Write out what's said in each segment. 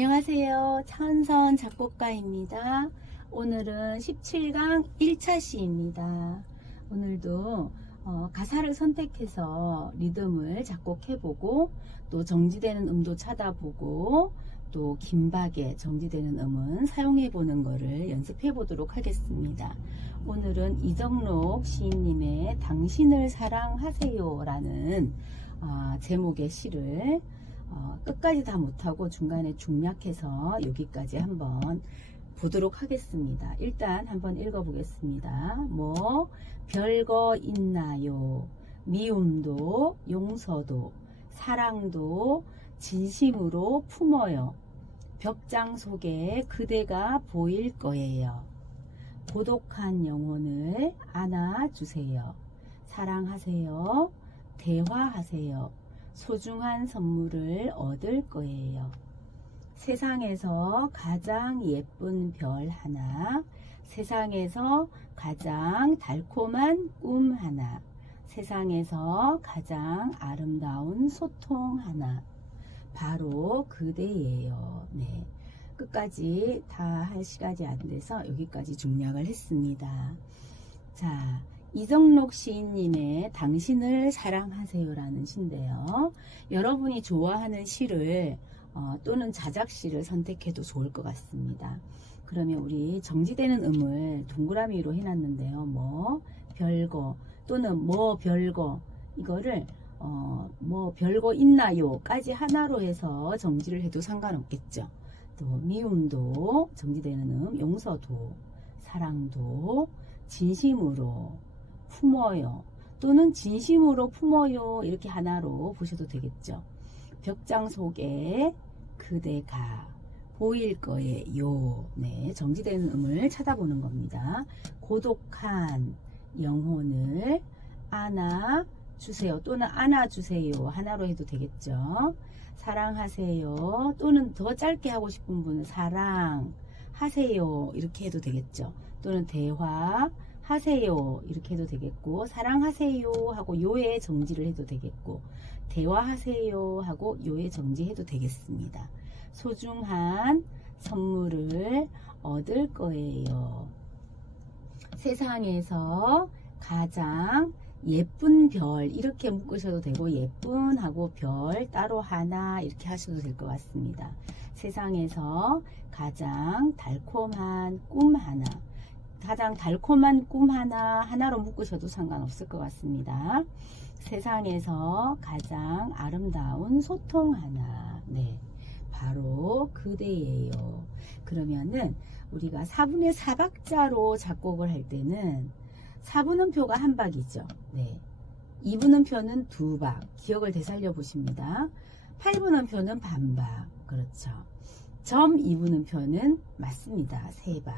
안녕하세요. 차은선 작곡가입니다. 오늘은 17강 1차 시입니다. 오늘도 가사를 선택해서 리듬을 작곡해보고 또 정지되는 음도 찾아보고 또 긴박에 정지되는 음은 사용해보는 거를 연습해보도록 하겠습니다. 오늘은 이정록 시인님의 당신을 사랑하세요 라는 제목의 시를 끝까지 다 못하고 중간에 중략해서 여기까지 한번 보도록 하겠습니다. 일단 한번 읽어보겠습니다. 뭐 별거 있나요? 미움도 용서도 사랑도 진심으로 품어요. 벽장 속에 그대가 보일 거예요. 고독한 영혼을 안아주세요. 사랑하세요. 대화하세요. 소중한 선물을 얻을 거예요. 세상에서 가장 예쁜 별 하나, 세상에서 가장 달콤한 꿈 하나, 세상에서 가장 아름다운 소통 하나, 바로 그대예요. 네, 끝까지 다 할 시간이 안 돼서 여기까지 중략을 했습니다. 자, 이정록 시인님의 당신을 사랑하세요 라는 시인데요. 여러분이 좋아하는 시를 또는 자작시를 선택해도 좋을 것 같습니다. 그러면 우리 정지되는 음을 동그라미로 해놨는데요. 뭐 별거 또는 뭐 별거, 이거를 뭐 별거 있나요 까지 하나로 해서 정지를 해도 상관없겠죠. 또 미움도 정지되는 음, 용서도, 사랑도, 진심으로 품어요 또는 진심으로 품어요 이렇게 하나로 보셔도 되겠죠. 벽장 속에 그대가 보일 거예요. 네, 정지되는 음을 찾아보는 겁니다. 고독한 영혼을 안아주세요 또는 안아주세요 하나로 해도 되겠죠. 사랑하세요 또는 더 짧게 하고 싶은 분은 사랑하세요 이렇게 해도 되겠죠. 또는 대화 하세요 이렇게 해도 되겠고, 사랑하세요 하고 요에 정지를 해도 되겠고, 대화하세요 하고 요에 정지해도 되겠습니다. 소중한 선물을 얻을 거예요. 세상에서 가장 예쁜 별 이렇게 묶으셔도 되고, 예쁜 하고 별 따로 하나 이렇게 하셔도 될 것 같습니다. 세상에서 가장 달콤한 꿈 하나, 가장 달콤한 꿈 하나 하나로 묶으셔도 상관없을 것 같습니다. 세상에서 가장 아름다운 소통 하나, 네, 바로 그대예요. 그러면은 우리가 4분의 4박자로 작곡을 할 때는 4분음표가 한 박이죠. 네, 2분음표는 두 박, 기억을 되살려 보십니다. 8분음표는 반박, 그렇죠. 점 2분음표는 맞습니다. 세 박.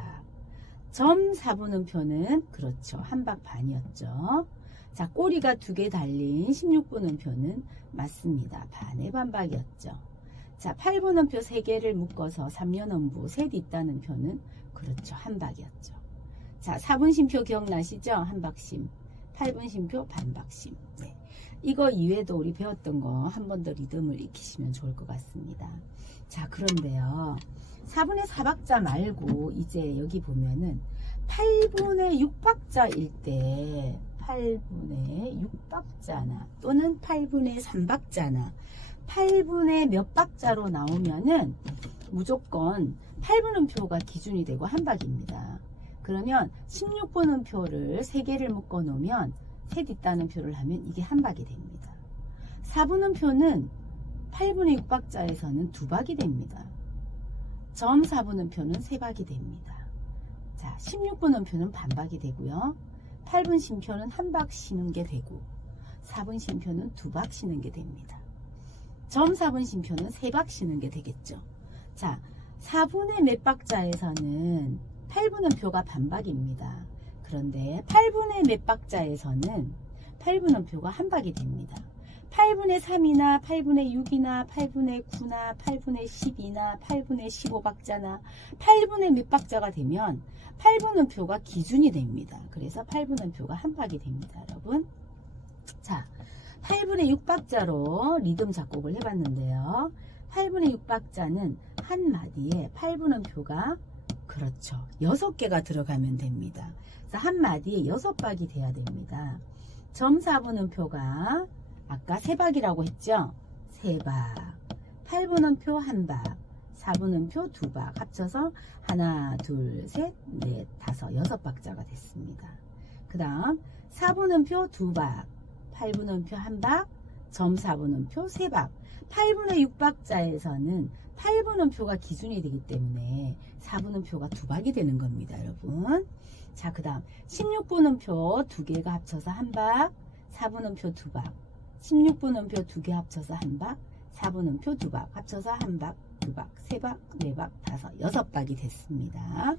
점 4분음표는 그렇죠. 한 박 반이었죠. 자, 꼬리가 두 개 달린 16분음표는 맞습니다. 반의 반박이었죠. 자, 8분음표 3개를 묶어서 3년음부 셋 있다는 표는 그렇죠. 한 박이었죠. 자, 4분심표 기억나시죠? 한 박심. 8분심표 반박심. 네. 이거 이외에도 우리 배웠던 거 한 번 더 리듬을 익히시면 좋을 것 같습니다. 자, 그런데요. 4분의 4박자 말고 이제 여기 보면은 8분의 6박자일 때 8분의 6박자나 또는 8분의 3박자나 8분의 몇 박자로 나오면은 무조건 8분음표가 기준이 되고 한 박입니다. 그러면 16분음표를 3개를 묶어 놓으면 셋 있다는 표를 하면 이게 한 박이 됩니다. 4분음표는 8분의 6박자에서는 두 박이 됩니다. 점 4분음표는 세 박이 됩니다. 자, 16분음표는 반박이 되고요. 8분 심표는 한 박 쉬는 게 되고, 4분 심표는 두 박 쉬는 게 됩니다. 점 4분 심표는 세 박 쉬는 게 되겠죠. 자, 4분의 몇 박자에서는 8분음표가 반박입니다. 그런데 8분의 몇 박자에서는 8분음표가 한 박이 됩니다. 8분의 3이나 8분의 6이나 8분의 9나 8분의 10이나 8분의 15박자나 8분의 몇 박자가 되면 8분음표가 기준이 됩니다. 그래서 8분음표가 한 박이 됩니다. 여러분. 자, 8분의 6박자로 리듬 작곡을 해봤는데요. 8분의 6박자는 한 마디에 8분음표가 그렇죠. 6개가 들어가면 됩니다. 그래서 한 마디에 6박이 돼야 됩니다. 점 4분음표가 아까 3박이라고 했죠? 3박. 8분음표 1박. 4분음표 2박. 합쳐서 하나, 둘, 셋, 넷, 다섯, 6박자가 됐습니다. 그 다음 4분음표 2박. 8분음표 1박. 점 4분음표 3박. 8분의 6박자에서는 8분음표가 기준이 되기 때문에 4분음표가 2박이 되는 겁니다, 여러분. 자, 그 다음 16분음표 2개가 합쳐서 1박, 4분음표 2박. 16분음표 2개 합쳐서 1박, 4분음표 2박. 합쳐서 1박, 2박, 3박, 4박, 5, 6박이 됐습니다.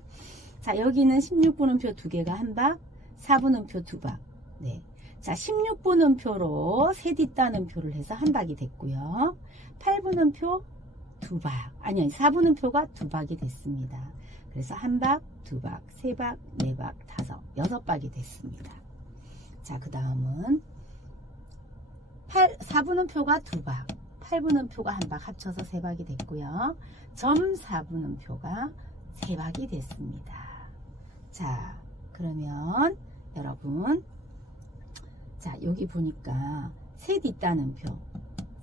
자, 여기는 16분음표 2개가 1박, 4분음표 2박. 네. 자, 16분음표로 세 뒷단음표를 해서 1박이 됐고요. 8분음표 2박, 아니 4분음표가 2박이 됐습니다. 그래서 1박, 2박, 3박, 4박, 5, 6박이 됐습니다. 자, 그 다음은 4분음표가 2박, 8분음표가 1박 합쳐서 3박이 됐고요. 점 4분음표가 3박이 됐습니다. 자, 그러면 여러분, 자, 여기 보니까 세 뒷단음표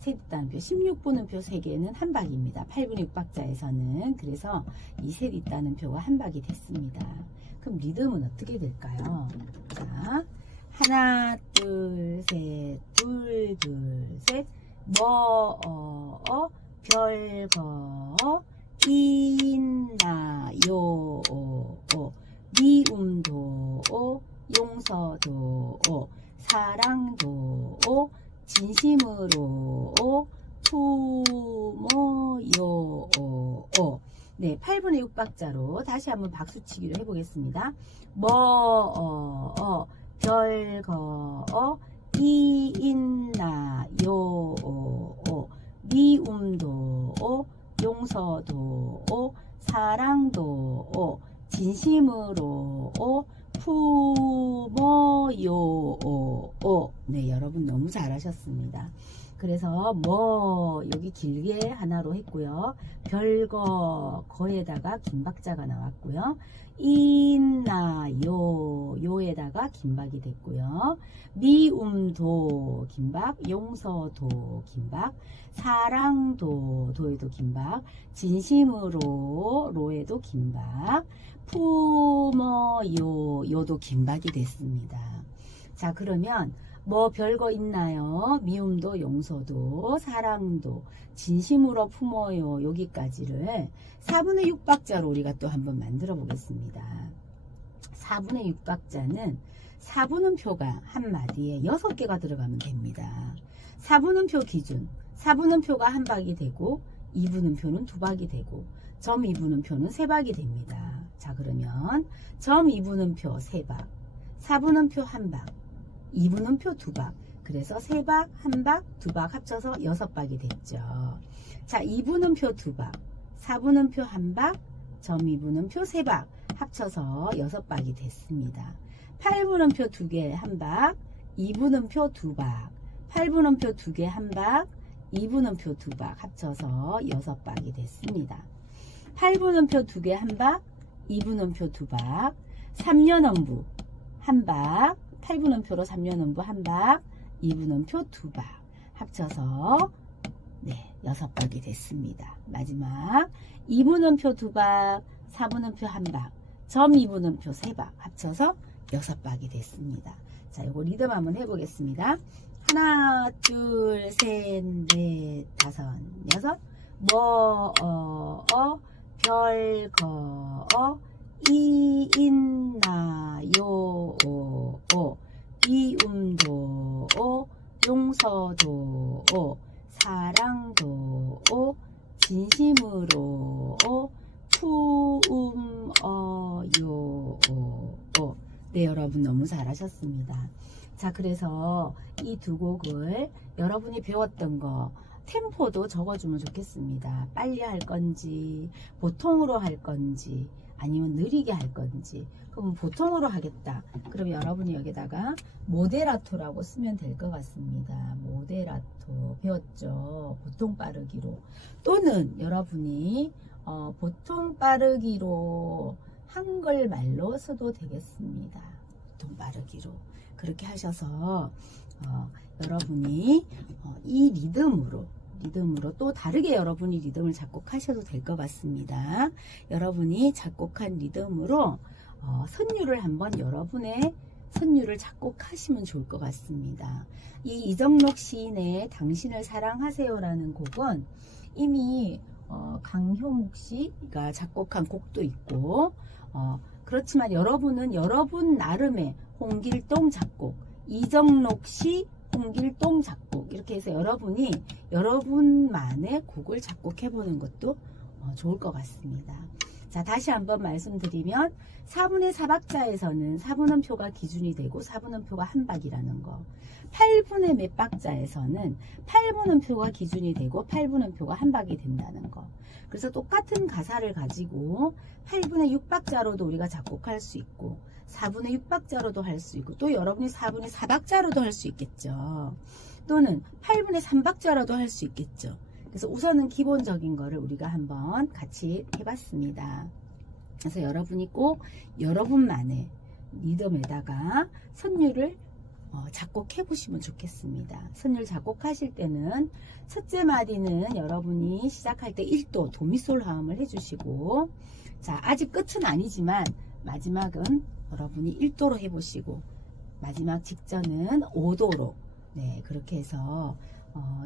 16분음표 3개는 1박입니다. 8분의 6박자에서는. 그래서 이 세 뒷단음표가 1박이 됐습니다. 그럼 리듬은 어떻게 될까요? 자, 하나, 둘, 셋, 둘, 셋, 별거, 있나요, 미움도, 용서도, 사랑도, 진심으로, 품어요. 네, 8분의 6박자로 다시 한번 박수치기로 해보겠습니다. 별거, 있나요, 미움도, 용서도, 사랑도, 진심으로, 품어요. 네, 여러분 너무 잘하셨습니다. 그래서 여기 길게 하나로 했고요. 별거, 거에다가 긴 박자가 나왔고요. 있나요, 요에다가 긴박이 됐고요. 미움도 긴박, 용서도 긴박, 사랑도, 도에도 긴박, 진심으로, 로에도 긴박, 품어요, 요도 긴박이 됐습니다. 자, 그러면 별거 있나요? 미움도, 용서도, 사랑도, 진심으로 품어요. 여기까지를 4분의 6박자로 우리가 또 한번 만들어 보겠습니다. 4분의 6박자는 4분음표가 한 마디에 6개가 들어가면 됩니다. 4분음표 기준, 4분음표가 1박이 되고 2분음표는 2박이 되고 점 2분음표는 3박이 됩니다. 자, 그러면 점 2분음표 3박, 4분음표 1박, 2분음표 2박, 그래서 3박, 1박, 2박 합쳐서 6박이 됐죠. 자, 2분음표 2박, 4분음표 1박, 점 2분음표 3박 합쳐서 6박이 됐습니다. 8분음표 2개 1박, 2분음표 2박, 8분음표 2개 1박, 2분음표 2박 합쳐서 6박이 됐습니다. 8분음표 2개 1박, 2분음표 2박, 3년음부 1박, 8분음표로 3년음부 1박, 2분음표 2박 합쳐서 네, 6박이 됐습니다. 마지막 2분음표 2박, 4분음표 1박, 점 2분음표 3박 합쳐서 6박이 됐습니다. 자, 이거 리듬 한번 해보겠습니다. 하나, 둘, 셋, 넷, 다섯, 여섯. 별거, 있나요, 미움도, 용서도, 사랑도, 진심으로, 품어요. 네, 여러분 너무 잘하셨습니다. 자, 그래서 이 두 곡을 여러분이 배웠던 거 템포도 적어주면 좋겠습니다. 빨리 할 건지, 보통으로 할 건지, 아니면 느리게 할 건지. 그럼 보통으로 하겠다. 그럼 여러분이 여기다가 모데라토라고 쓰면 될 것 같습니다. 모데라토 배웠죠? 보통 빠르기로. 또는 여러분이 보통 빠르기로 한글말로 써도 되겠습니다. 보통 빠르기로. 그렇게 하셔서 여러분이 이 리듬으로 또 다르게 여러분이 리듬을 작곡하셔도 될 것 같습니다. 여러분이 작곡한 리듬으로 선율을 한번 여러분의 선율을 작곡하시면 좋을 것 같습니다. 이 이정록 시인의 당신을 사랑하세요라는 곡은 이미 강효묵 씨가 작곡한 곡도 있고 그렇지만 여러분은 여러분 나름의 홍길동 작곡, 이정록 씨 홍길동 작곡 이렇게 해서 여러분이 여러분만의 곡을 작곡해 보는 것도 좋을 것 같습니다. 자, 다시 한번 말씀드리면 4분의 4박자에서는 4분음표가 기준이 되고 4분음표가 한 박이라는 거, 8분의 몇 박자에서는 8분음표가 기준이 되고 8분음표가 한 박이 된다는 거. 그래서 똑같은 가사를 가지고 8분의 6박자로도 우리가 작곡할 수 있고 4분의 6박자로도 할 수 있고 또 여러분이 4분의 4박자로도 할 수 있겠죠. 또는 8분의 3박자로도 할 수 있겠죠. 그래서 우선은 기본적인 거를 우리가 한번 같이 해봤습니다. 그래서 여러분이 꼭 여러분만의 리듬에다가 선율을 작곡해 보시면 좋겠습니다. 선율 작곡하실 때는 첫째 마디는 여러분이 시작할 때 1도 도미솔 화음을 해주시고, 자, 아직 끝은 아니지만 마지막은 여러분이 1도로 해보시고 마지막 직전은 5도로 그렇게 해서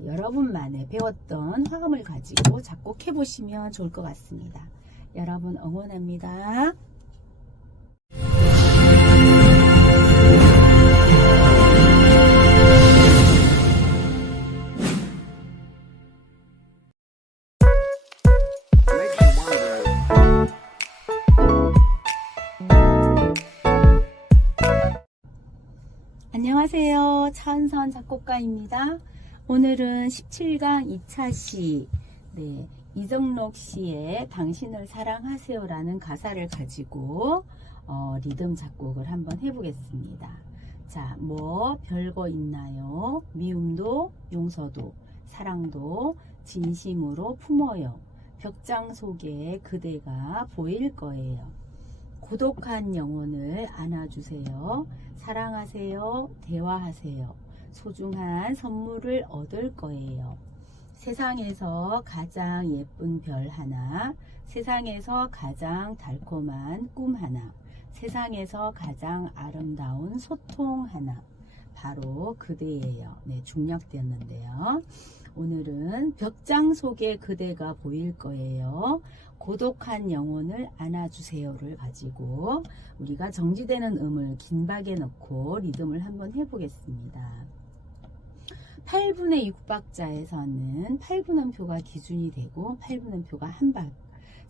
여러분만의 배웠던 화음을 가지고 작곡해 보시면 좋을 것 같습니다. 여러분 응원합니다. 안녕하세요. 차은선 작곡가입니다. 오늘은 17강 2차 시 이정록 씨의 당신을 사랑하세요 라는 가사를 가지고 리듬 작곡을 한번 해보겠습니다. 자, 뭐 별거 있나요? 미움도 용서도 사랑도 진심으로 품어요. 벽장 속에 그대가 보일 거예요. 고독한 영혼을 안아주세요. 사랑하세요. 대화하세요. 소중한 선물을 얻을 거예요. 세상에서 가장 예쁜 별 하나, 세상에서 가장 달콤한 꿈 하나, 세상에서 가장 아름다운 소통 하나, 바로 그대예요. 중략되었는데요. 오늘은 벽장 속에 그대가 보일 거예요. 고독한 영혼을 안아주세요를 가지고 우리가 정지되는 음을 긴박에 넣고 리듬을 한번 해보겠습니다. 8분의 6박자에서는 8분음표가 기준이 되고 8분음표가 한 박,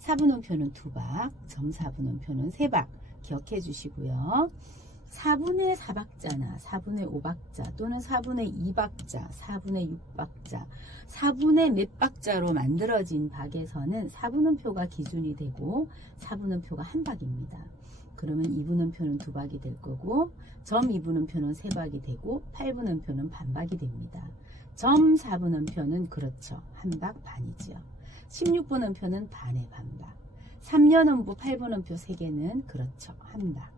4분음표는 두 박, 점4분음표는 세 박 기억해 주시고요. 4분의 4박자나 4분의 5박자 또는 4분의 2박자, 4분의 6박자, 4분의 몇 박자로 만들어진 박에서는 4분음표가 기준이 되고 4분음표가 한 박입니다. 그러면 2분음표는 두 박이 될 거고 점 2분음표는 세 박이 되고 8분음표는 반박이 됩니다. 점 4분음표는 그렇죠. 한 박 반이죠. 16분음표는 반의 반박. 3년음부 8분음표 3개는 그렇죠. 한 박.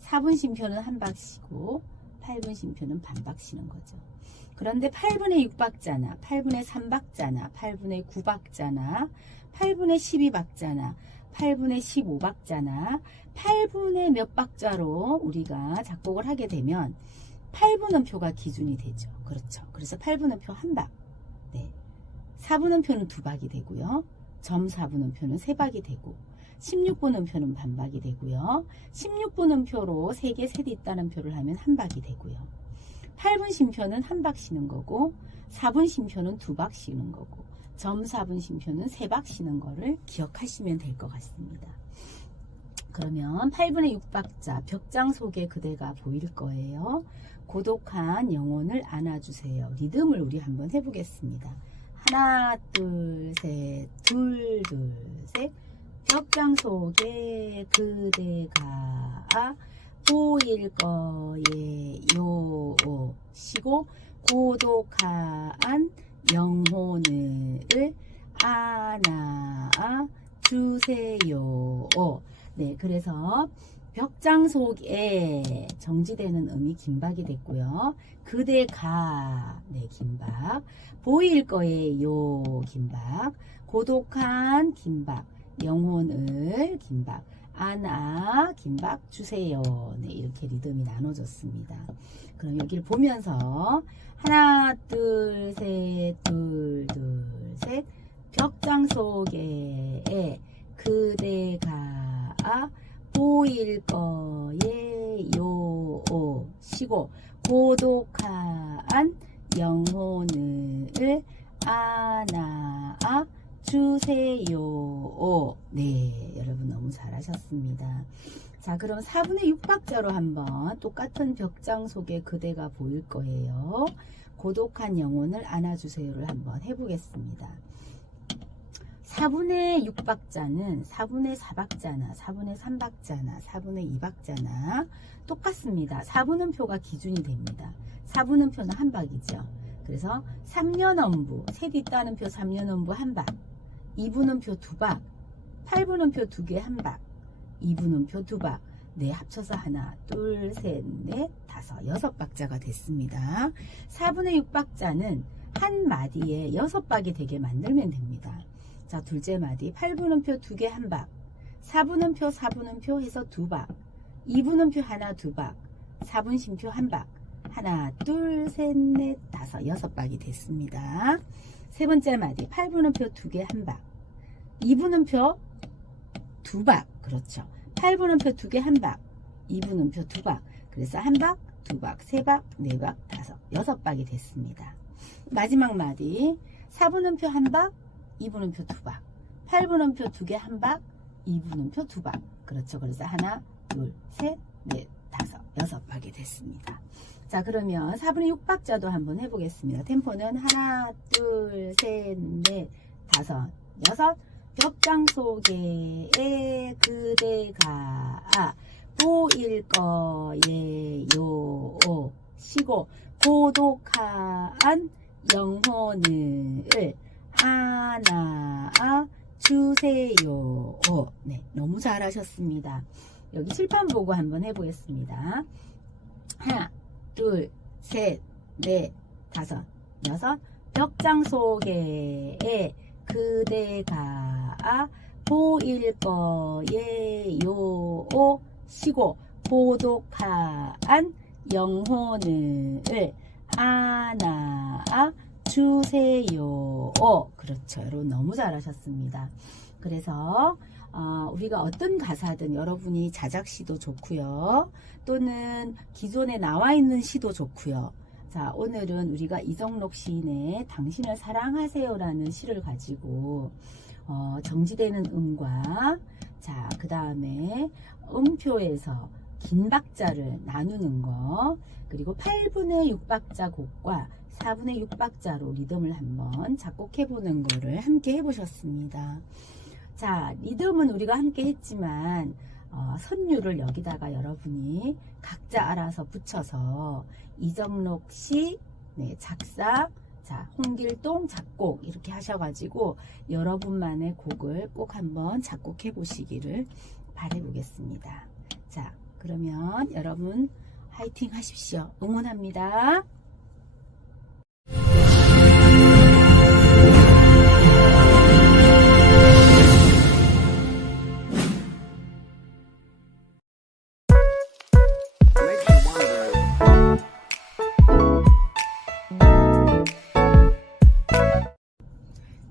4분 쉼표는 한 박 쉬고 8분 쉼표는 반박 쉬는 거죠. 그런데 8분의 6박자나 8분의 3박자나 8분의 9박자나 8분의 12박자나 8분의 15박자나 8분의 몇 박자로 우리가 작곡을 하게 되면 8분음표가 기준이 되죠. 그렇죠. 그래서 8분음표 한 박. 4분음표는 두 박이 되고요. 점 4분음표는 세 박이 되고 16분음표는 반박이 되고요. 16분음표로 3개 셋이 있다는 표를 하면 한 박이 되고요. 8분 쉼표는 한 박 쉬는 거고 4분 쉼표는 두 박 쉬는 거고 점 4분 쉼표는 세 박 쉬는 거를 기억하시면 될 것 같습니다. 그러면 8분의 6박자 벽장 속에 그대가 보일 거예요. 고독한 영혼을 안아주세요. 리듬을 우리 한번 해보겠습니다. 하나 둘 셋 둘 둘 셋 벽장 속에 그대가 보일 거예요. 시고 고독한 영혼을 안아 주세요. 네, 그래서 벽장 속에 정지되는 음이 긴박이 됐고요. 그대가, 네, 긴박. 보일 거예요, 긴박. 고독한 긴박. 영혼을 긴박. 안아 긴박 주세요. 네, 이렇게 리듬이 나눠졌습니다. 그럼 여기를 보면서 하나 둘 셋 둘 둘 셋 벽장 속에 그대가 보일 거예요. 시고 고독한 영혼을 안아 주세요. 네, 여러분 너무 잘하셨습니다. 자, 그럼 4분의 6박자로 한번 똑같은 벽장 속에 그대가 보일 거예요. 고독한 영혼을 안아주세요를 한번 해보겠습니다. 4분의 6박자는 4분의 4박자나 4분의 3박자나 4분의 2박자나 똑같습니다. 4분음표가 기준이 됩니다. 4분음표는 한 박이죠. 그래서 3년음부, 셋 있다는 표 3년음부 한 박, 2분음표 두 박, 8분음표 두 개 한 박, 2분음표 두 박, 네, 합쳐서 하나, 둘, 셋, 넷, 다섯, 6박자가 됐습니다. 4분의 6박자는 한 마디에 6박이 되게 만들면 됩니다. 자, 둘째 마디 8분음표 두 개 한 박, 4분음표 4분음표 해서 두 박, 2분음표 하나 두 박, 4분심표 한 박, 하나 둘 셋 넷 다섯 6박이 됐습니다. 세 번째 마디 8분음표 두 개 한 박, 2분음표 두 박, 그렇죠. 8분음표 두 개 한 박, 2분음표 두 박, 그래서 한 박, 두 박, 세 박, 네 박, 다섯, 6박이 됐습니다. 마지막 마디 4분음표 한 박, 2분음표 두 박, 8분음표 두 개 한 박, 2분음표 두 박, 그렇죠. 그래서 하나, 둘, 셋, 넷, 다섯, 6박이 됐습니다. 자, 그러면 4분의 6박자도 한번 해보겠습니다. 템포는 하나, 둘, 셋, 넷, 다섯, 6. 벽장 속에 그대가 보일 거예요. 시고 고독한 영혼을 안아 주세요. 네, 너무 잘하셨습니다. 여기 칠판 보고 한번 해보겠습니다. 하나, 둘, 셋, 넷, 다섯, 6. 벽장 속에 그대가 보일 거예요. 시고 고독한 영혼을 안아 주세요. 그렇죠. 여러분 너무 잘하셨습니다. 그래서 우리가 어떤 가사든 여러분이 자작시도 좋고요. 또는 기존에 나와 있는 시도 좋고요. 자, 오늘은 우리가 이정록 시인의 당신을 사랑하세요 라는 시를 가지고 정지되는 음과 자, 그 다음에 음표에서 긴 박자를 나누는 거, 그리고 8분의 6박자 곡과 4분의 6박자로 리듬을 한번 작곡해 보는 거를 함께 해보셨습니다. 자, 리듬은 우리가 함께 했지만 선율을 여기다가 여러분이 각자 알아서 붙여서 이정록 시, 네, 작사, 자, 홍길동 작곡 이렇게 하셔가지고 여러분만의 곡을 꼭 한번 작곡해 보시기를 바라보겠습니다. 자, 그러면 여러분 화이팅 하십시오. 응원합니다.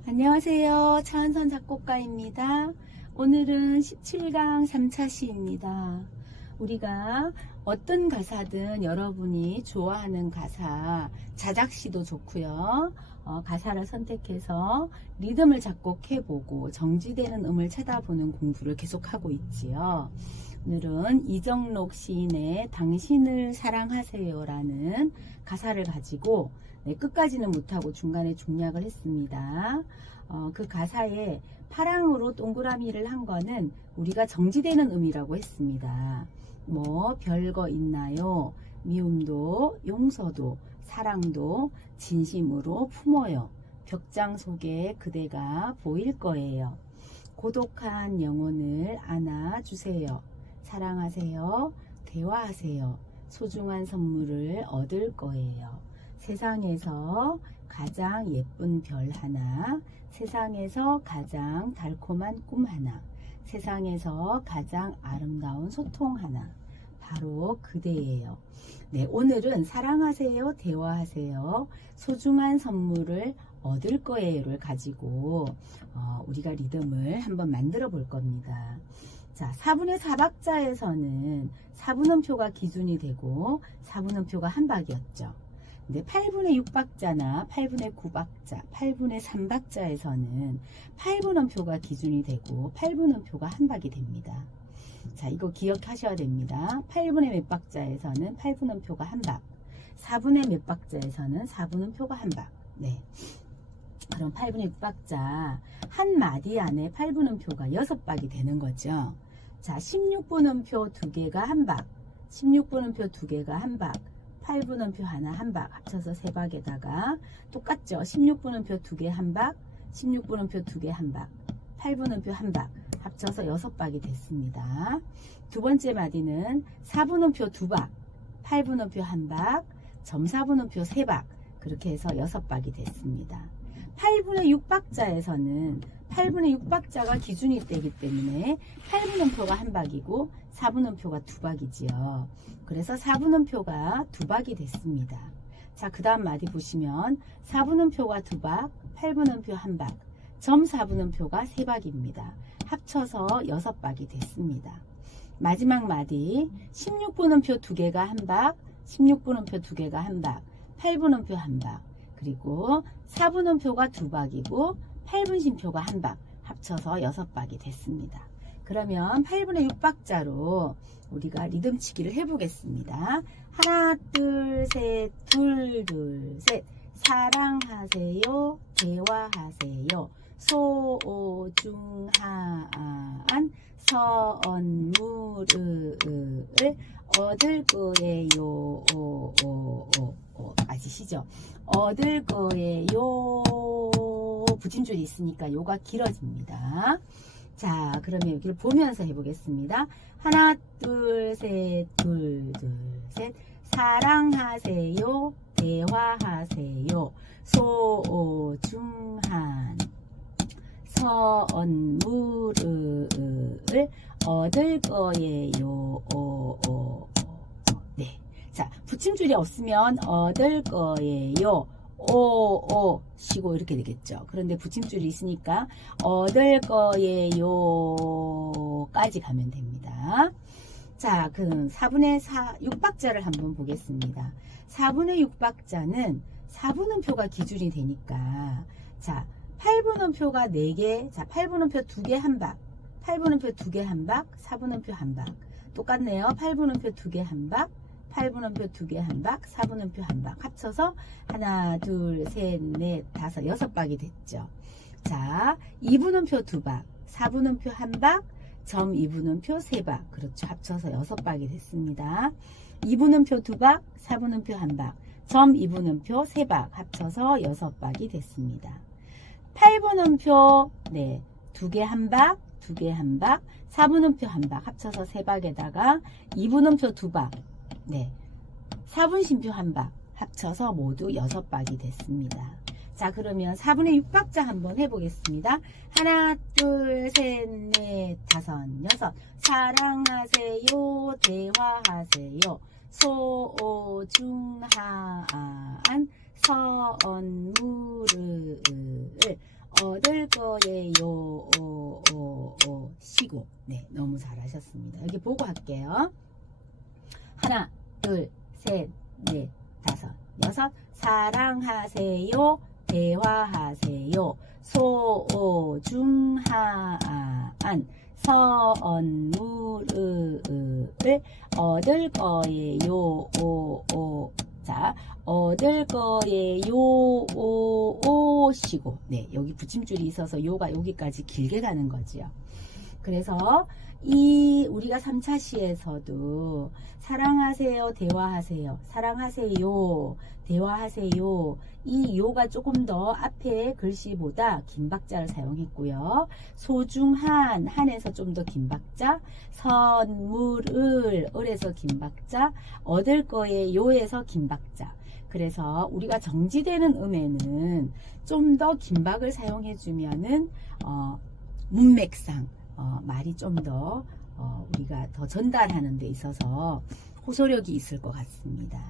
안녕하세요. 차은선 작곡가입니다. 오늘은 17강 3차 시입니다. 우리가 어떤 가사든 여러분이 좋아하는 가사, 자작시도 좋고요. 가사를 선택해서 리듬을 작곡해보고 정지되는 음을 찾아보는 공부를 계속하고 있지요. 오늘은 이정록 시인의 당신을 사랑하세요 라는 가사를 가지고 네, 끝까지는 못하고 중간에 중략을 했습니다. 그 가사에 파랑으로 동그라미를 한 거는 우리가 정지되는 의미라고 했습니다. 뭐 별거 있나요? 미움도 용서도 사랑도 진심으로 품어요. 벽장 속에 그대가 보일 거예요. 고독한 영혼을 안아주세요. 사랑하세요. 대화하세요. 소중한 선물을 얻을 거예요. 세상에서 가장 예쁜 별 하나, 세상에서 가장 달콤한 꿈 하나, 세상에서 가장 아름다운 소통 하나, 바로 그대예요. 네, 오늘은 사랑하세요, 대화하세요, 소중한 선물을 얻을 거예요를 가지고 우리가 리듬을 한번 만들어 볼 겁니다. 자, 4분의 4박자에서는 4분음표가 기준이 되고 4분음표가 한 박이었죠. 근데 8분의 6박자나 8분의 9박자, 8분의 3박자에서는 8분음표가 기준이 되고 8분음표가 한 박이 됩니다. 자, 이거 기억하셔야 됩니다. 8분의 몇 박자에서는 8분음표가 한 박, 4분의 몇 박자에서는 4분음표가 한 박. 네. 그럼 8분의 6박자 한 마디 안에 8분음표가 6박이 되는 거죠. 자, 16분음표 2개가 한 박, 16분음표 2개가 한 박, 8분음표 하나 한 박, 합쳐서 3박에다가 똑같죠. 16분음표 2개 한 박, 16분음표 2개 한 박, 8분음표 한 박, 합쳐서 6박이 됐습니다. 두 번째 마디는 4분음표 2박, 8분음표 한 박, 점사분음표 3박, 그렇게 해서 6박이 됐습니다. 8분의 6박자에서는 8분의 6박자가 기준이 되기 때문에 8분음표가 한 박이고 4분음표가 2박이지요. 그래서 4분음표가 2박이 됐습니다. 자, 그 다음 마디 보시면 4분음표가 2박, 8분음표 한 박, 점 4분음표가 3박입니다. 합쳐서 6박이 됐습니다. 마지막 마디 16분음표 2개가 한 박, 16분음표 2개가 한 박, 8분음표 한 박, 그리고 4분음표가 2박이고 8분심표가 한 박, 합쳐서 6박이 됐습니다. 그러면 8분의 6박자로 우리가 리듬치기를 해보겠습니다. 하나, 둘, 셋, 둘, 둘, 셋. 사랑하세요, 대화하세요, 소중한 선물을 얻을 거예요. 맞으시죠? 얻을 거예요. 붙임줄이 있으니까 요가 길어집니다. 자, 그러면 여기를 보면서 해보겠습니다. 하나, 둘, 셋, 둘, 둘, 셋. 사랑하세요, 대화하세요, 소중한 선물을 얻을 거예요. 네. 자, 붙임줄이 없으면 얻을 거예요. 쉬고 이렇게 되겠죠. 그런데 붙임줄이 있으니까 얻을 거예요 까지 가면 됩니다. 자, 그럼 4분의 6박자를 한번 보겠습니다. 4분의 6박자는 4분음표가 기준이 되니까, 자, 8분음표가 4개, 자, 8분음표 2개 한 박, 8분음표 2개 한 박, 4분음표 한 박. 똑같네요. 8분음표 2개 한 박, 8분음표 2개 한 박, 4분음표 한 박. 합쳐서 하나, 둘, 셋, 넷, 다섯, 6박이 됐죠. 자, 2분음표 2박, 4분음표 한 박, 점 2분음표 3박. 그렇죠. 합쳐서 6박이 됐습니다. 2분음표 2박, 4분음표 한 박, 점 2분음표 3박. 합쳐서 6박이 됐습니다. 8분음표, 네, 2개 한 박, 2개 한 박, 4분음표 한 박. 합쳐서 3박에다가 2분음표 2박, 네, 4분심표 한 박. 합쳐서 모두 6박이 됐습니다. 자, 그러면 4분의 6박자 한번 해보겠습니다. 하나, 둘, 셋, 넷, 다섯, 여섯. 사랑하세요, 대화하세요, 소중한 선물을 얻을 거예요. 쉬고. 네, 너무 잘하셨습니다. 여기 보고 할게요. 하나, 둘, 셋, 넷, 다섯, 여섯. 사랑하세요, 대화하세요, 소중한 선물을 얻을 거예요. 자, 얻을 거예요, 오, 시고. 네, 여기 붙임줄이 있어서 요가 여기까지 길게 가는 거지요. 그래서 우리가 3차 시에서도 사랑하세요, 대화하세요, 사랑하세요, 대화하세요. 이 요가 조금 더 앞에 글씨보다 긴 박자를 사용했고요. 소중한, 한에서 좀 더 긴 박자, 선물을, 을에서 긴 박자, 얻을 거예요에서 긴 박자. 그래서 우리가 정지되는 음에는 좀 더 긴 박을 사용해주면은 문맥상 말이 좀 더 우리가 더 전달하는 데 있어서 호소력이 있을 것 같습니다.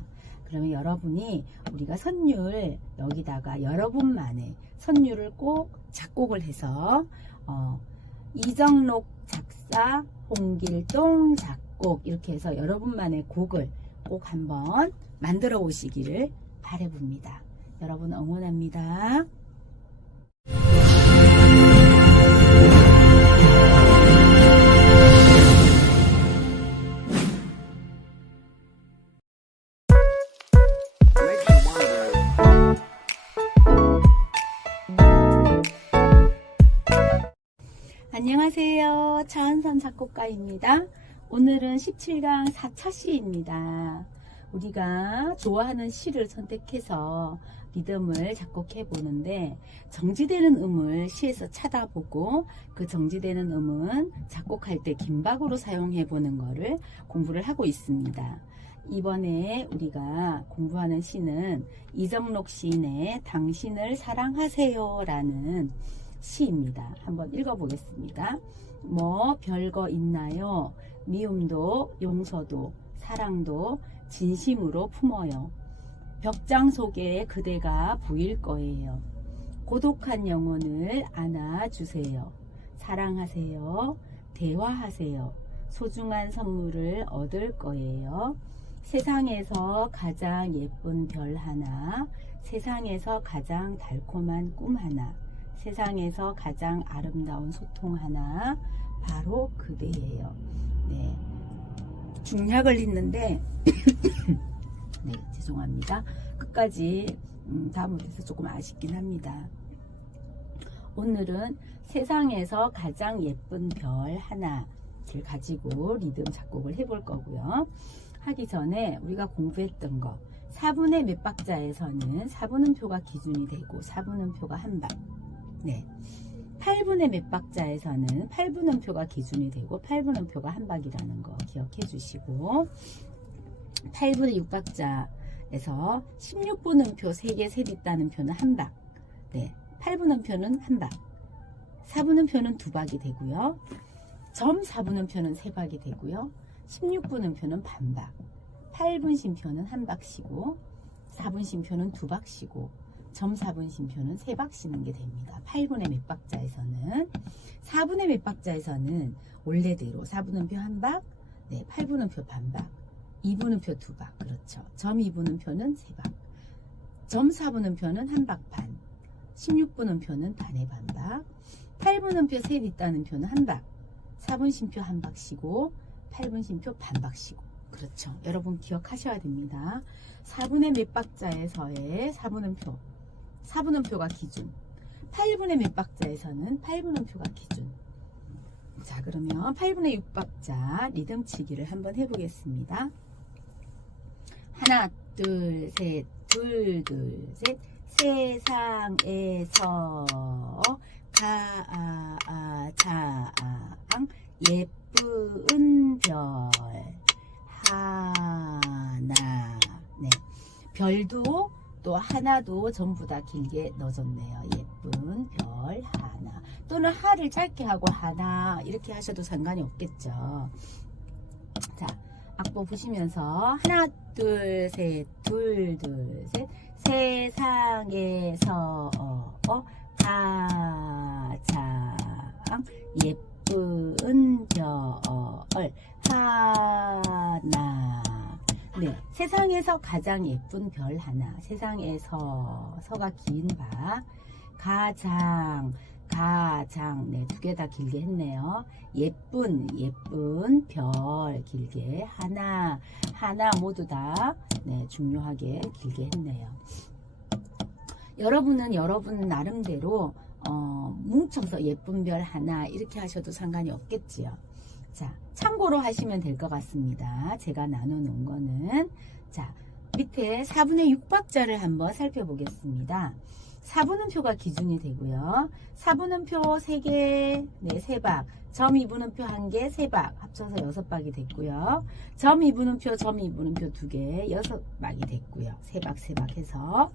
그러면 여러분이 우리가 선율 여기다가 여러분만의 선율을 꼭 작곡을 해서 이정록 작사, 홍길동 작곡 이렇게 해서 여러분만의 곡을 꼭 한번 만들어 오시기를 바라봅니다. 여러분 응원합니다. 안녕하세요. 차은선 작곡가입니다. 오늘은 17강 4차 시입니다. 우리가 좋아하는 시를 선택해서 리듬을 작곡해 보는데 정지되는 음을 시에서 찾아보고 그 정지되는 음은 작곡할 때 긴박으로 사용해 보는 거를 공부를 하고 있습니다. 이번에 우리가 공부하는 시는 이정록 시인의 당신을 사랑하세요 라는 시입니다. 한번 읽어보겠습니다. 뭐 별거 있나요? 미움도 용서도 사랑도 진심으로 품어요. 벽장 속에 그대가 보일 거예요. 고독한 영혼을 안아주세요. 사랑하세요. 대화하세요. 소중한 선물을 얻을 거예요. 세상에서 가장 예쁜 별 하나, 세상에서 가장 달콤한 꿈 하나, 세상에서 가장 아름다운 소통 하나, 바로 그대예요. 네, 중략을 했는데 네, 죄송합니다. 끝까지 다 못해서 조금 아쉽긴 합니다. 오늘은 세상에서 가장 예쁜 별 하나를 가지고 리듬 작곡을 해볼 거고요. 하기 전에 우리가 공부했던 거 4분의 몇 박자에서는 4분음표가 기준이 되고 4분음표가 한 박, 네, 8분의 몇 박자에서는 8분음표가 기준이 되고 8분음표가 한 박이라는 거 기억해 주시고 8분의 6박자에서 16분음표 3개 셋 있다는 표는 한 박, 네, 8분음표는 한 박, 4분음표는 2박이 되고요. 점 4분음표는 3박이 되고요. 16분음표는 반박, 8분 쉼표는 한 박이고 4분 쉼표는 2박이고 점 4분 쉼표는 3박 쉬는 게 됩니다. 8분의 몇 박자에서는 4분의 몇 박자에서는 원래대로 4분음표 한 박, 네, 8분음표 반박, 2분음표 2박, 그렇죠. 점 2분음표는 3박, 점 4분음표는 한 박 반, 16분음표는 반의 반박, 8분음표 셋 있다는 표는 한 박, 4분 쉼표 한 박 쉬고 8분 쉼표 반박 쉬고, 그렇죠. 여러분 기억하셔야 됩니다. 4분의 몇 박자에서의 4분음표가 기준, 8분의 몇 박자에서는 8분음표가 기준. 자, 그러면 8분의 6박자 리듬 치기를 한번 해보겠습니다. 하나, 둘, 셋, 둘, 둘, 셋. 세상에서 가장 예쁜 별 하나. 네, 별도 또 하나도 전부 다 길게 넣어줬네요. 예쁜 별 하나, 또는 하를 짧게 하고 하나 이렇게 하셔도 상관이 없겠죠. 자, 악보 보시면서 하나, 둘, 셋, 둘, 둘, 셋. 세상에서 가장 예쁜 별 하나. 네, 세상에서 가장 예쁜 별 하나. 세상에서 서가 긴 바, 가장 가장, 네, 두 개 다 길게 했네요. 예쁜 별 길게 하나 모두 다 네, 중요하게 길게 했네요. 여러분은 여러분 나름대로 뭉쳐서 예쁜 별 하나 이렇게 하셔도 상관이 없겠지요. 자, 참고로 하시면 될 것 같습니다. 제가 나눠놓은 거는 자, 밑에 4분의 6박자를 한번 살펴보겠습니다. 4분음표가 기준이 되고요. 4분음표 3개, 네, 3박. 점 2분음표 1개, 3박. 합쳐서 6박이 됐고요. 점 2분음표 2개, 6박이 됐고요. 3박 해서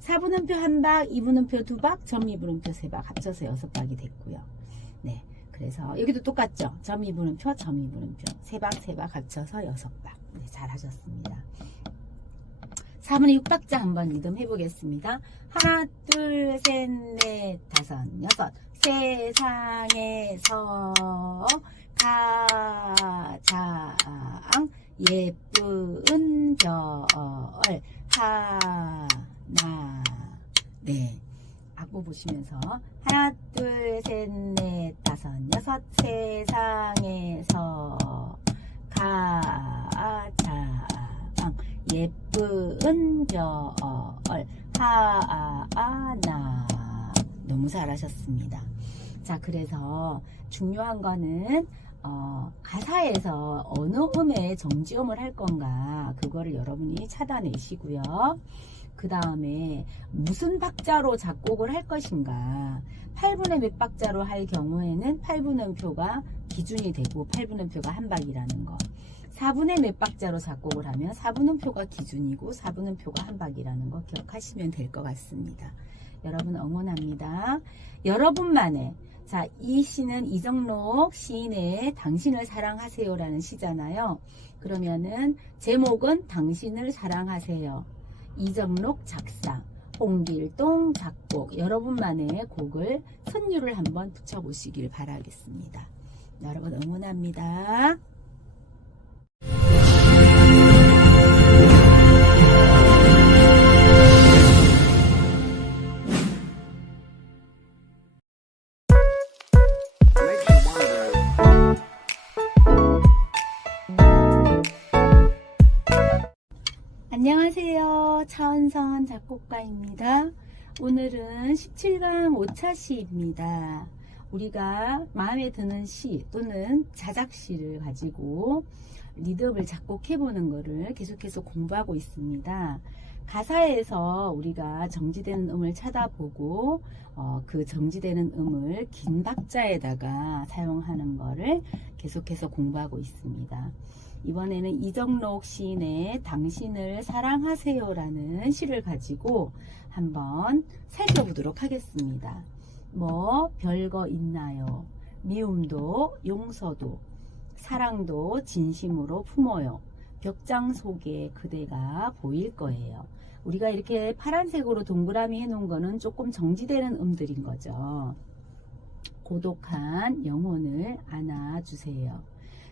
4분음표 1박, 2분음표 2박, 점 2분음표 3박. 합쳐서 6박이 됐고요. 네. 그래서 여기도 똑같죠. 점 2분음표, 3박 합쳐서 6박. 네, 잘 하셨습니다. 4분의 6박자 한번 리듬 해보겠습니다. 하나, 둘, 셋, 넷, 다섯, 여섯. 세상에서 가장 예쁜 별 하나. 네. 악보 보시면서 하나, 둘, 셋, 넷, 다섯, 여섯. 세상에서 가장 예쁜 별 하나. 너무 잘하셨습니다. 자, 그래서 중요한 거는 가사에서 어느 음에 정지음을 할 건가 그거를 여러분이 찾아내시고요. 그 다음에 무슨 박자로 작곡을 할 것인가. 8분의 몇 박자로 할 경우에는 8분음표가 기준이 되고 8분음표가 한 박이라는 거. 4분의 몇 박자로 작곡을 하면 4분음표가 기준이고 4분음표가 한 박이라는 거 기억하시면 될 것 같습니다. 여러분 응원합니다. 여러분만의 자, 이 시는 이정록 시인의 당신을 사랑하세요라는 시잖아요. 그러면은 제목은 당신을 사랑하세요. 이정록 작사, 홍길동 작곡. 여러분만의 곡을 선율을 한번 붙여보시길 바라겠습니다. 여러분 응원합니다. 안녕하세요. 차은선 작곡가입니다. 오늘은 17강 5차 시입니다. 우리가 마음에 드는 시 또는 자작시를 가지고 리듬을 작곡해보는 것을 계속해서 공부하고 있습니다. 가사에서 우리가 정지되는 음을 찾아보고 그 정지되는 음을 긴 박자에다가 사용하는 것을 계속해서 공부하고 있습니다. 이번에는 이정록 시인의 당신을 사랑하세요 라는 시를 가지고 한번 살펴보도록 하겠습니다. 뭐 별거 있나요? 미움도 용서도 사랑도 진심으로 품어요. 벽장 속에 그대가 보일 거예요. 우리가 이렇게 파란색으로 동그라미 해놓은 거는 조금 정지되는 음들인 거죠. 고독한 영혼을 안아주세요.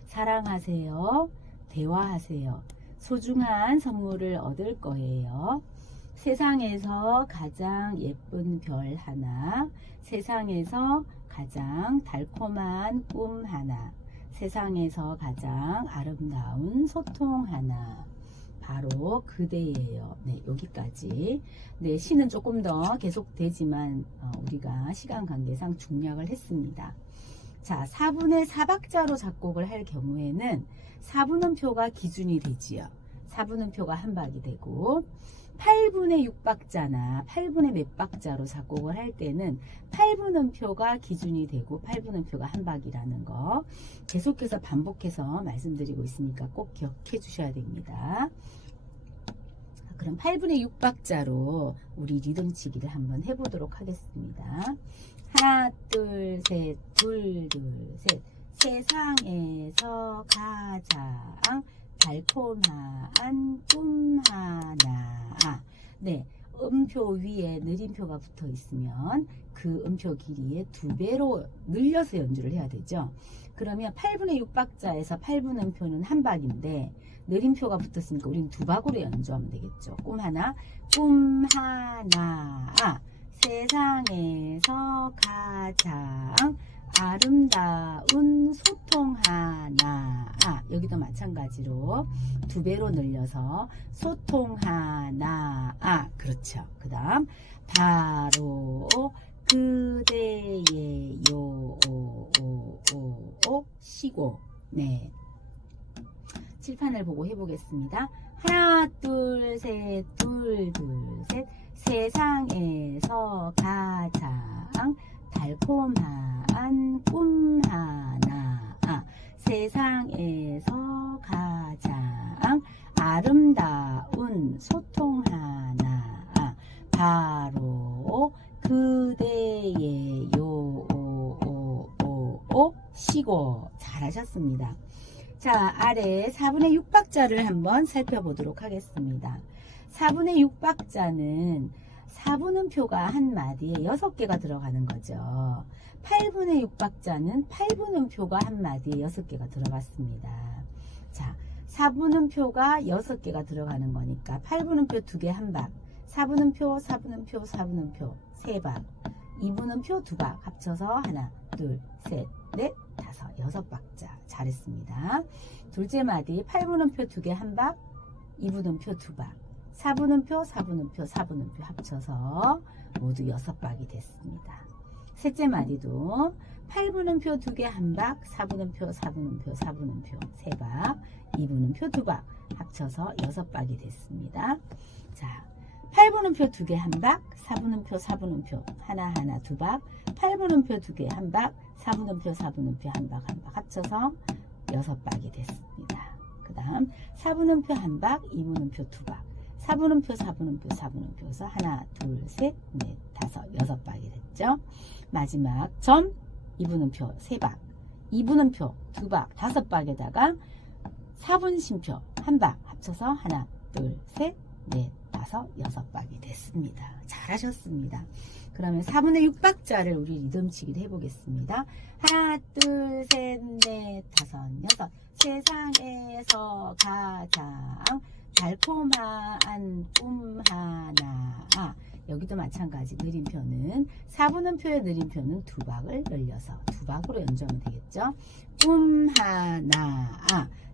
사랑하세요. 대화하세요. 소중한 선물을 얻을 거예요. 세상에서 가장 예쁜 별 하나. 세상에서 가장 달콤한 꿈 하나. 세상에서 가장 아름다운 소통 하나. 바로 그대예요. 네, 여기까지. 네, 시는 조금 더 계속되지만 우리가 시간 관계상 중략을 했습니다. 자, 4분의 4박자로 작곡을 할 경우에는 4분음표가 기준이 되지요. 4분음표가 한 박이 되고 8분의 6박자나 8분의 몇 박자로 작곡을 할 때는 8분음표가 기준이 되고 8분음표가 한 박이라는 거 계속해서 반복해서 말씀드리고 있으니까 꼭 기억해 주셔야 됩니다. 그럼 8분의 6박자로 우리 리듬치기를 한번 해보도록 하겠습니다. 하나, 둘, 셋, 둘, 셋. 세상에서 가장 달콤한 꿈 하나. 네, 음표 위에 느림표가 붙어 있으면 그 음표 길이의 2배로 늘려서 연주를 해야 되죠. 그러면 8분의 6박자에서 8분 음표는 한 박인데 느림표가 붙었으니까 우리는 2박으로 연주하면 되겠죠. 꿈 하나, 꿈 하나. 세상에서 가장 아름다운 소통 하나. 여기도 마찬가지로 2배로 늘려서 소통 하나. 그렇죠. 그 다음 바로 그대예요. 시고. 네. 칠판을 보고 해보겠습니다. 하나, 둘, 셋, 둘, 셋. 세상에서 가장 달콤한 꿈 하나. 세상에서 가장 아름다운 소통 하나. 바로 그대예요. 시고. 잘하셨습니다. 자, 아래 4분의 6박자를 한번 살펴보도록 하겠습니다. 4분의 6박자는 4분음표가 한 마디에 6개가 들어가는 거죠. 8분의 6박자는 8분음표가 한 마디에 6개가 들어갔습니다. 자, 4분음표가 6개가 들어가는 거니까 8분음표 2개 한 박, 4분음표, 4분음표, 4분음표 3박, 2분음표 2박 합쳐서 하나, 둘, 셋, 넷, 다섯, 6박자. 잘했습니다. 둘째 마디 8분음표 2개 한 박, 2분음표 2박, 4분음표, 4분음표, 4분음표 합쳐서 모두 6박이 됐습니다. 셋째 마디도 8분음표 2개 한 박, 4분음표, 4분음표, 4분음표 3박, 2분음표 2박 합쳐서 6박이 됐습니다. 자, 8분음표 2개 한 박, 4분음표, 4분음표 하나하나 2박, 8분음표 2개 한 박, 4분음표, 4분음표 한 박 합쳐서 6박이 됐습니다. 그 다음 4분음표 한 박, 2분음표 2박, 4분음표, 4분음표, 4분음표에서 하나, 둘, 셋, 넷, 다섯, 6박이 됐죠. 마지막 점 2분음표 3박, 2분음표 2박, 5박에다가 4분심표 한 박 합쳐서 하나, 둘, 셋, 넷, 다섯, 6박이 됐습니다. 잘하셨습니다. 그러면 4분의 6박자를 우리 리듬치기를 해보겠습니다. 하나, 둘, 셋, 넷, 다섯, 6. 세상에서 가장 달콤한 꿈 하나. 여기도 마찬가지 느림표는 4분음표의 느림표는 2박을 늘려서 2박으로 연주하면 되겠죠. 꿈 하나.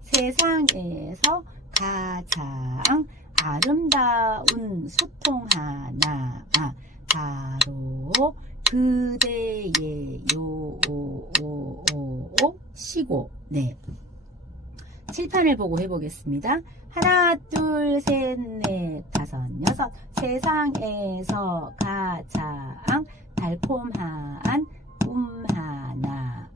세상에서 가장 아름다운 소통 하나. 바로 그대예요. 시고. 네. 칠판을 보고 해보겠습니다. 하나, 둘, 셋, 넷, 다섯, 6. 세상에서 가장 달콤한 꿈 하나.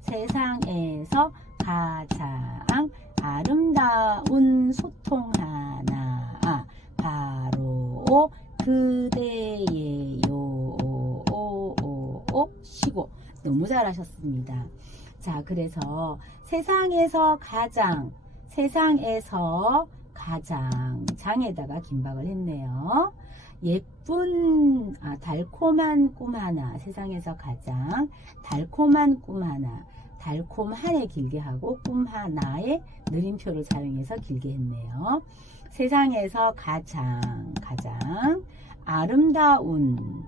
세상에서 가장 아름다운 소통 하나. 바로 그대예요. 시고. 너무 잘하셨습니다. 자, 그래서 세상에서 가장 장에다가 긴박을 했네요. 예쁜 달콤한 꿈 하나. 세상에서 가장 달콤한 꿈 하나. 달콤한에 길게 하고 꿈 하나에 느림표를 사용해서 길게 했네요. 세상에서 가장 아름다운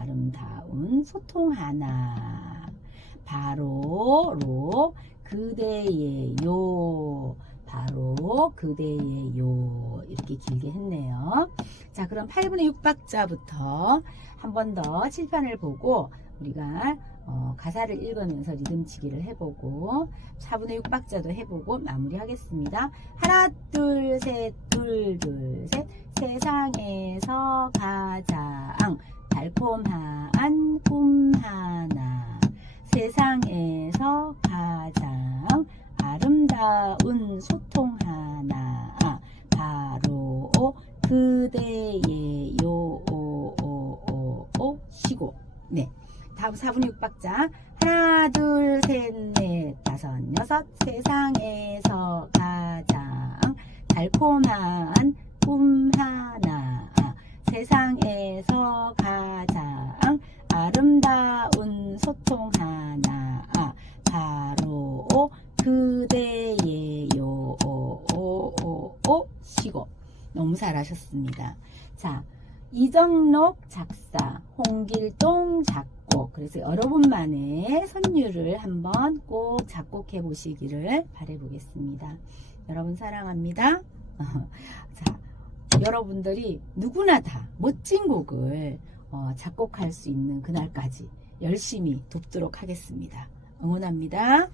아름다운 소통 하나. 바로 그대예요. 바로 그대예요. 이렇게 길게 했네요. 자, 그럼 8분의 6박자부터 한 번 더 칠판을 보고 우리가 가사를 읽으면서 리듬치기를 해보고 4분의 6박자도 해보고 마무리하겠습니다. 하나, 둘, 셋, 둘, 셋. 세상에서 가장 달콤한 꿈 하나. 세상에서 가장 아름다운 소통 하나. 바로 그대예요. 시고. 네. 다음 4분의 6박자. 하나, 둘, 셋, 넷, 다섯, 6. 세상에서 가장 달콤한 꿈 하나. 세상에서 가장 아름다운 소통 하나. 바로 그대예요. 시고. 너무 잘하셨습니다. 자, 이정록 작사, 홍길동 작곡. 그래서 여러분만의 선율을 한번 꼭 작곡해 보시기를 바래 보겠습니다. 여러분 사랑합니다. 자, 여러분들이 누구나 다 멋진 곡을 작곡할 수 있는 그날까지 열심히 돕도록 하겠습니다. 응원합니다.